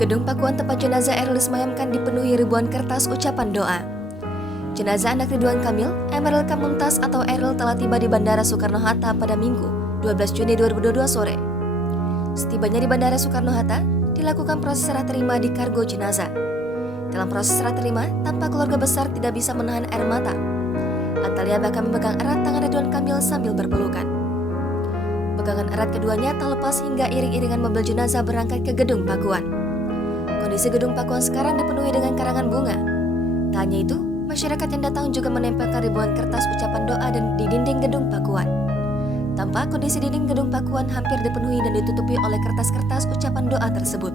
Gedung pakuan tempat jenazah Eril disemayamkan dipenuhi ribuan kertas ucapan doa. Jenazah anak Ridwan Kamil, Emeril Khan Mumtaz atau Eril telah tiba di Bandara Soekarno-Hatta pada Minggu, 12 Juni 2022 sore. Setibanya di Bandara Soekarno-Hatta, dilakukan proses serah terima di kargo jenazah. Dalam proses serah terima, tampak keluarga besar tidak bisa menahan air mata. Atalia bahkan memegang erat tangan Ridwan Kamil sambil berpelukan. Pegangan erat keduanya tak lepas hingga iring-iringan mobil jenazah berangkat ke gedung pakuan. Kondisi gedung pakuan sekarang dipenuhi dengan karangan bunga. Tak hanya itu, masyarakat yang datang juga menempelkan ribuan kertas ucapan doa dan di dinding gedung pakuan. Tampak kondisi dinding gedung pakuan hampir dipenuhi dan ditutupi oleh kertas-kertas ucapan doa tersebut.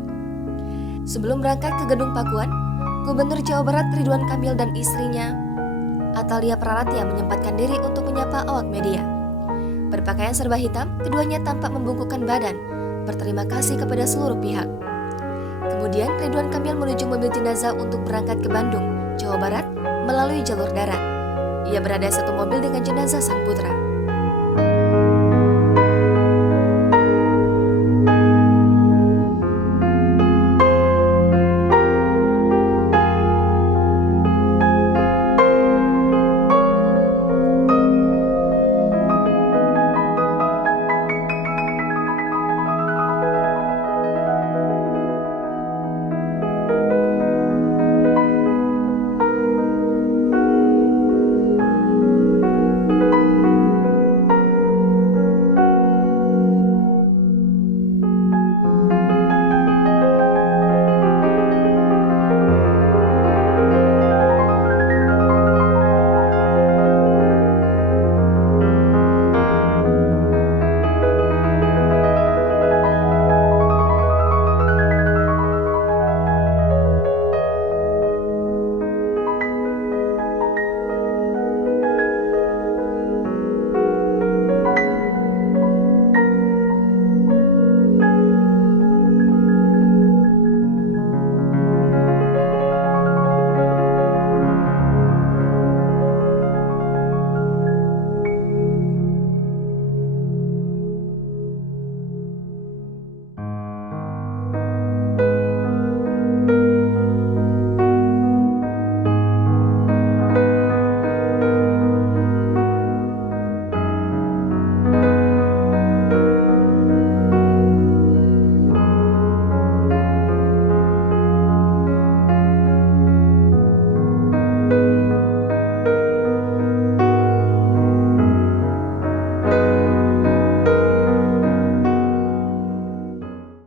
Sebelum berangkat ke gedung pakuan, Gubernur Jawa Barat Ridwan Kamil dan istrinya, Atalia Praratya, menyempatkan diri untuk menyapa awak media. Berpakaian serba hitam, keduanya tampak membungkukkan badan, berterima kasih kepada seluruh pihak. Kemudian Ridwan Kamil menuju mobil jenazah untuk berangkat ke Bandung, Jawa Barat, melalui jalur darat. Ia berada satu mobil dengan jenazah sang putra.